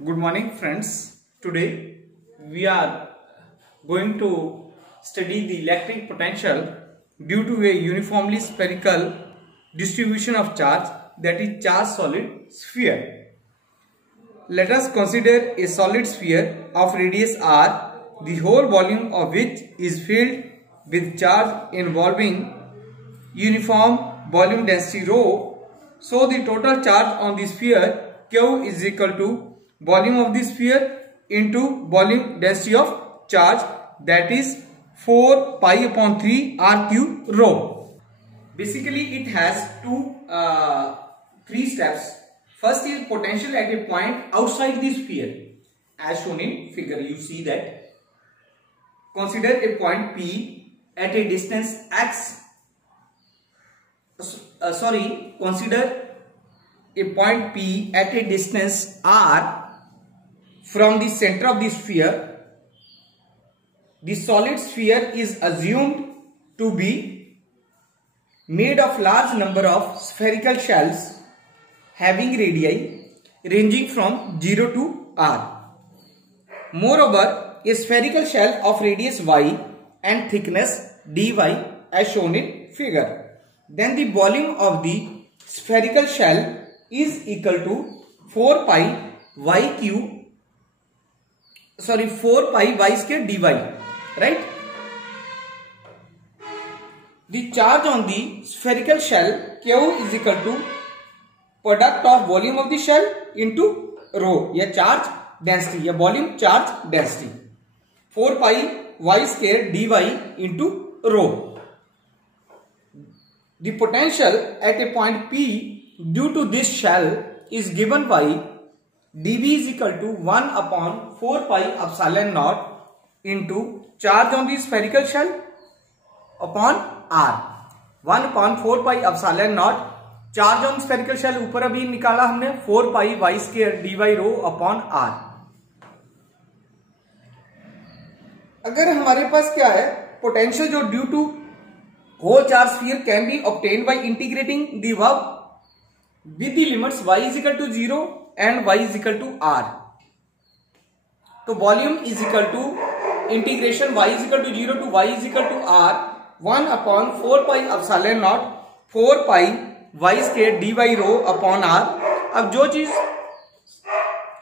Good morning, friends. Today we are going to study the electric potential due to a uniformly spherical distribution of charge, that is charge solid sphere. Let us consider a solid sphere of radius r, the whole volume of which is filled with charge involving uniform volume density rho. So the total charge on the sphere Q is equal to volume of the sphere into volume density of charge, that is 4 pi upon 3 r cube rho. Basically it has three steps. First is potential at a point outside the sphere, as shown in figure. You see that. Consider a point P at a distance x. Consider a point P at a distance r from the center of the sphere. The solid sphere is assumed to be made of large number of spherical shells having radii ranging from 0 to r. Moreover, a spherical shell of radius y and thickness dy as shown in figure. Then the volume of the spherical shell is equal to 4 pi y square dy, right? The charge on the spherical shell Q is equal to product of volume of the shell into rho, या charge density या volume charge density, 4 pi y square dy into rho. The potential at a point P due to this shell is given by dV is equal to 1 upon 4 pi epsilon naught into charge on the spherical shell upon r. 1 upon 4 pi epsilon naught charge on spherical shell ऊपर अभी निकाला हमने 4 pi y square d y rho upon r. अगर हमारे पास क्या है potential जो due to whole charge sphere can be obtained by integrating the verb with the limits y is equal to 0 and y is equal to r. तो volume is equal to integration y is equal to 0 to y is equal to r 1 upon 4 pi epsilon naught 4 pi y square d y rho upon r. अब जो चीज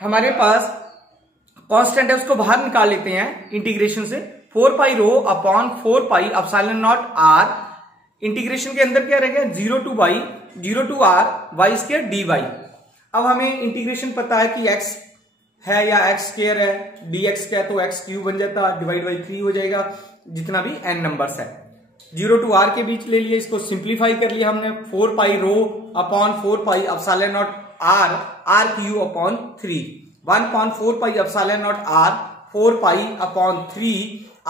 हमारे पास constant है उसको बाहर निकाल लेते हैं इंटीग्रेशन से. 4 pi rho upon 4 pi epsilon naught r. Integration के अंदर क्या रहेगा 0 to r y square d y. अब हमें इंटीग्रेशन पता है कि x है या x स्क्वायर है, dx क्या है तो x क्यूब बन जाता, डिवाइड बाई 3 हो जाएगा, जितना भी n नंबर्स है. 0 टू r के बीच ले लिए, इसको सिंप्लीफाई कर लिया हमने. 4 pi rho upon 4 pi epsilon naught r cube upon 3. 1 upon 4 pi epsilon naught r 4 pi upon 3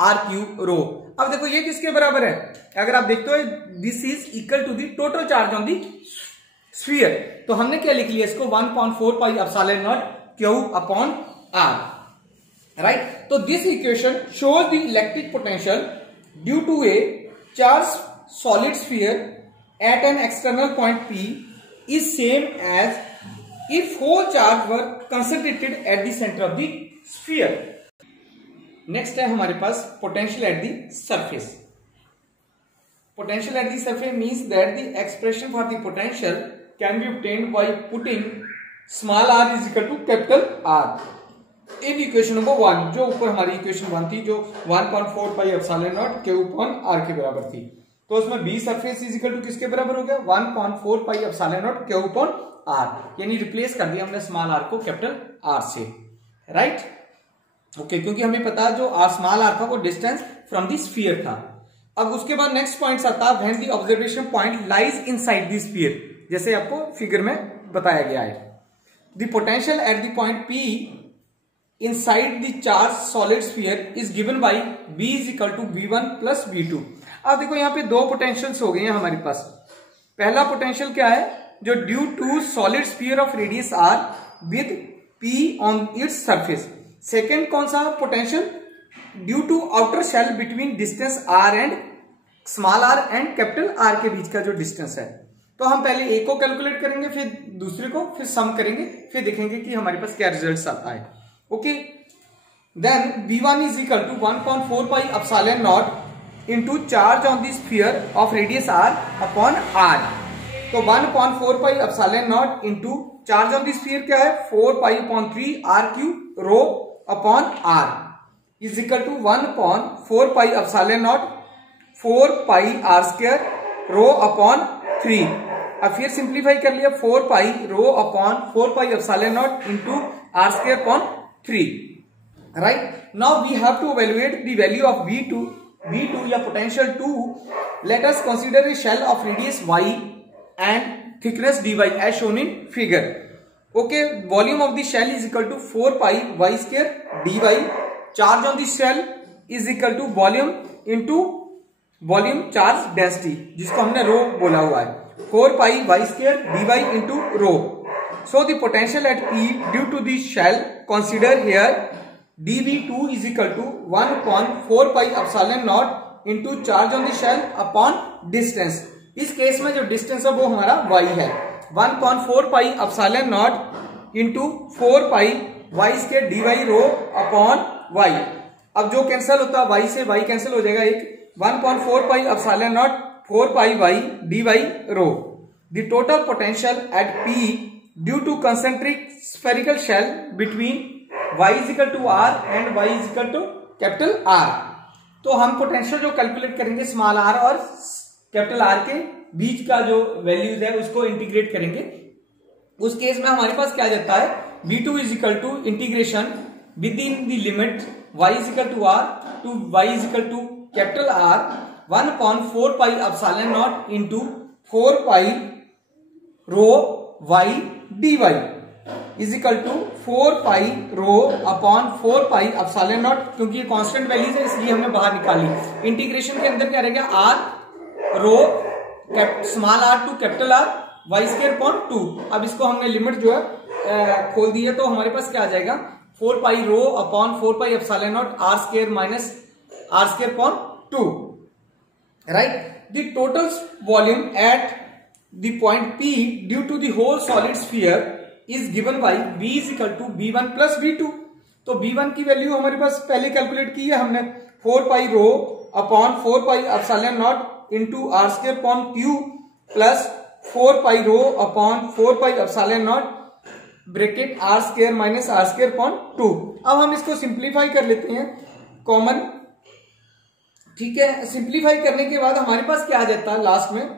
r cube rho. अब देखो ये किसके बराबर है, अगर आप देखते हो this is equal to the total charge on the sphere. तो हमने क्या लिख लिया इसको 1 upon 4 pi epsilon naught cube upon r, right. तो this equation shows the electric potential due to a charge solid sphere at an external point P is same as if whole charge were concentrated at the center of the sphere. Next है हमारे पास potential at the surface. Potential at the surface means that the expression for the potential can be obtained by putting small r is equal to capital R in equation number 1. जो ऊपर हमारी equation 1 थी जो 1.4 pi epsilon naught के upon r के बराबर थी, तो उसमें b surface is equal to किसके बराबर हो गया 1.4 पाई एप्सिलॉन नॉट के upon r, यानी रिप्लेस कर दिया हमने स्मॉल r को कैपिटल R से, राइट. ओके, क्योंकि हमें पता जो स्मॉल r था वो डिस्टेंस फ्रॉम द स्फीयर था. अब उसके बाद नेक्स्ट पॉइंट आता है when the observation point lies inside the sphere, जैसे आपको फिगर में बताया गया है. The potential at the point p inside the charged solid sphere is given by B is equal to V1 plus V2. अब देखो यहाँ पे दो पोटेंशियल्स हो गए हैं हमारे पास. पहला पोटेंशियल क्या है जो due to solid sphere of radius r with P on its surface. Second कौन सा potential due to outer shell between distance r and small r and capital R के बीच का जो डिस्टेंस है. तो हम पहले ए को कैलकुलेट करेंगे, फिर दूसरे को, फिर सम करेंगे, फिर देखेंगे कि हमारे पास क्या रिजल्ट आता है। Okay, then V1 is equal to 1.4 pi epsilon naught into charge on the sphere of radius r upon r। तो 1.4 pi epsilon naught into charge on the sphere क्या है 4 pi upon 3 r cube rho upon r is equal to 1.4 pi epsilon naught 4 pi r square rho upon 3। अब फिर simplify कर लिया 4 pi rho upon 4 pi epsilon naught into r square upon 3। Right, now we have to evaluate the value of V2 या potential 2। Let us consider a shell of radius y and thickness dy as shown in figure. Okay, volume of the shell is equal to 4 pi y square dy. Charge on the shell is equal to volume into volume charge density, जिसको हमने रो बोला हुआ है, 4 pi y square dy into rho. So the potential at P due to the shell consider here dV2 is equal to 1.4 pi epsilon naught into charge on the shell upon distance. इस case में जो distance है वो हमारा y है, 1.4 pi epsilon naught into 4 pi y square dy rho upon y। अब जो cancel होता है y से y कैंसिल हो जाएगा, एक 1.4 pi epsilon naught 4 pi y dy rho. The total potential at P due to concentric spherical shell between y is equal to r and y is equal to capital R। तो हम potential जो calculate करेंगे small r और capital R के बीच का जो values है उसको इंटीग्रेट करेंगे। उस केस में हमारे पास क्या जाता है, V2 is equal to integration within the limit y is equal to r to y is equal to capital R 1.4 pi epsilon naught into 4 pi rho y dy is equal to 4 pi rho upon 4 pi epsilon naught, क्योंकि ये constant values है इसलिए हमने बाहर निकाली। Integration के अंदर क्या रहेगा, r rho small r to capital R y square upon 2। अब इसको हमने लिमिट जो है खोल दी है, तो हमारे पास क्या आ जाएगा 4 pi rho upon 4 pi epsilon naught r square minus r square upon 2। Right, the total volume at the point P due to the whole solid sphere is given by V is equal to V1 plus V2। तो V1 की value हमारे पास पहले calculate की है हमने, 4 pi rho upon 4 pi epsilon naught into r square upon q plus 4 pi rho upon 4 pi epsilon naught bracket r square minus r square upon 2। अब हम इसको सिंप्लीफाई कर लेते हैं कॉमन। ठीक है, सिंप्लीफाई करने के बाद हमारे पास क्या आ जाता है लास्ट में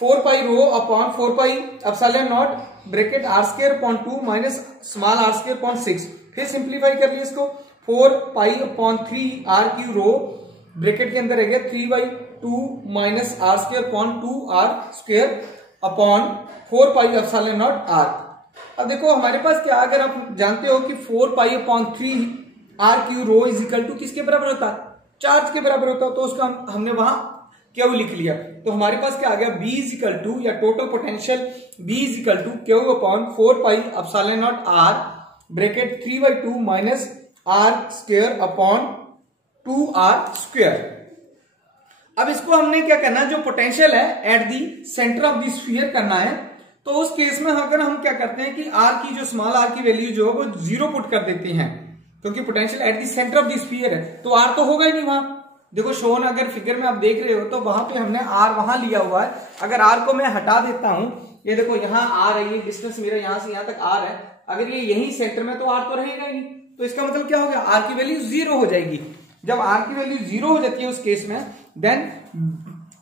4 pi rho upon 4 pi epsilon naught bracket r square upon 2 minus small r square upon 6। फिर सिंप्लीफाई कर लिया इसको 4 pi upon 3 r cube rho bracket के अंदर रहेगा 3/2 minus r square upon 2r square upon 4 pi epsilon naught r। अब देखो हमारे पास क्या, अगर आप जानते हो कि 4 pi upon 3 r cube rho is equal to किसके बराबर होता है, चार्ज के बराबर होता है, तो उसका हमने वहां क्यू लिख लिया। तो हमारे पास क्या आ गया, B इज इक्वल टू या total potential B is equal to Q upon 4 pi epsilon naught r bracket 3/2 minus r square upon 2r square. अब इसको हमने क्या करना है, जो पोटेंशियल है at the centre of the sphere करना है। तो उस केस में अगर हम क्या करते हैं कि r की जो स्मॉल r की वैल्यू जो है वो 0 पुट कर देते हैं, क्योंकि potential at the centre of the sphere है, तो r तो होगा ही नहीं वहां। देखो शोन अगर फिगर में आप देख रहे हो तो वहां पे हमने r वहां लिया हुआ है। अगर r को मैं हटा देता हूं, ये देखो यहाँ r है, ये डिस्टेंस मेरा यहां से यहां तक r है, अगर ये यही सेंटर में तो r तो रहेगा ही नहीं। तो इसका मतलब क्या हो गया, r की वैल्यू 0 हो जाएगी। जब r की वैल्यू 0 हो जाती है उस केस में, then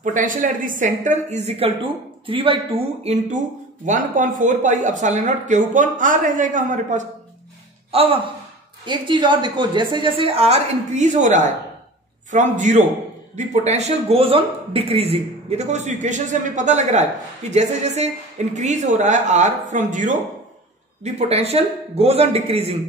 potential at the centre is equal to 3/2 into 1.4 pi epsilon naught Q upon r रह जाएगा हमारे पास। अब एक चीज और देखो, जैसे जैसे r इंक्रीज हो रहा है from 0 the potential goes on decreasing. ये देखो इस इक्वेशन से हमें पता लग रहा है कि जैसे जैसे इंक्रीज हो रहा है r from 0 the potential goes on decreasing.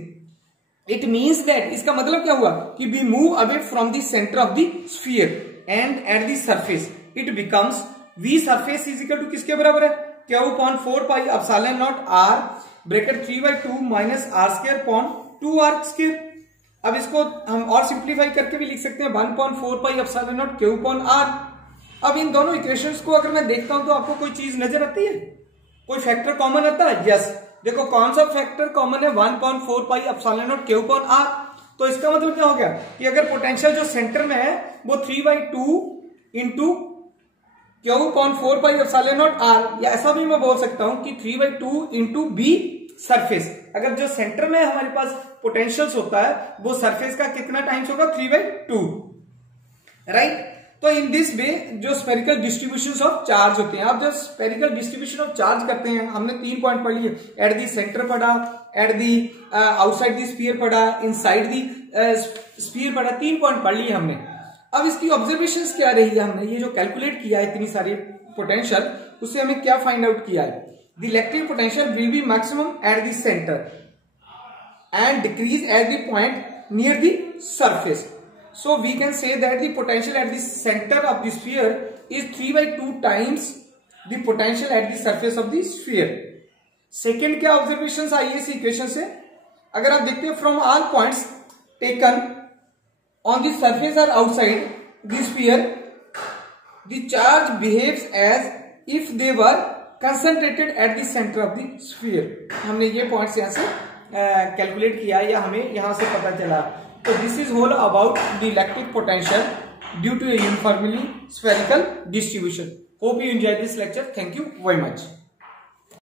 It means that, इसका मतलब क्या हुआ कि we move away from the centre of the sphere and at the surface it becomes v surface is equal to किसके बराबर है, Q upon 4 pi epsilon naught r bracket 3/2 minus r square upon 2r square. अब इसको हम और simplify करके भी लिख सकते हैं 1.4 pi epsilon naught Q upon r। अब इन दोनों इक्वेशंस को अगर मैं देखता हूं तो आपको कोई चीज नजर आती है, कोई फैक्टर कॉमन आता है? यस, देखो कौन सा फैक्टर कॉमन है, 1/4 पाई epsilon not Q upon R। तो इसका मतलब क्या हो गया कि अगर पोटेंशियल जो सेंटर में है वो 3/2 into Q upon 4 pi epsilon naught R, या ऐसा भी मैं बोल सकता हूं कि 3/2 इंटू बी सरफेस। अगर जो सेंटर में हमारे पास पोटेंशियल्स होता है वो सरफेस का कितना टाइम्स होगा, 3/2, राइट। तो इन दिस वे जो स्पेरिकल डिस्ट्रीब्यूशन ऑफ चार्ज होते हैं, आप जब स्पेरिकल डिस्ट्रीब्यूशन ऑफ चार्ज करते हैं, हमने 3 पॉइंट पढ़ लिए, एट दी सेंटर पढ़ा, at the outside the sphere पढ़ा, इनसाइड दी स्फीयर पढ़ा, 3 पॉइंट पढ़ लिए हमने। अब इसकी ऑब्जर्वेशंस क्या रही है, हमने ये जो कैलकुलेट किया है इतनी सारी पोटेंशियल, उससे हमें क्या फाइंड आउट किया है, the electric potential will be maximum eight the centre and decrease at the point near the surface. So we can say that the potential at the center of the sphere is 3/2 times the potential at the surface of the sphere. Second क्या observations आई है इस equation से, अगर आप देखते हैं from all points taken on the surface or outside the sphere, the charge behaves as if they were concentrated at the center of the sphere. हमने ये पॉइंट्स यहाँ से कैलकुलेट किया या हमें यहां से पता चला। So this is whole about the electric potential due to a uniformly spherical distribution. Hope you enjoyed this lecture. Thank you very much.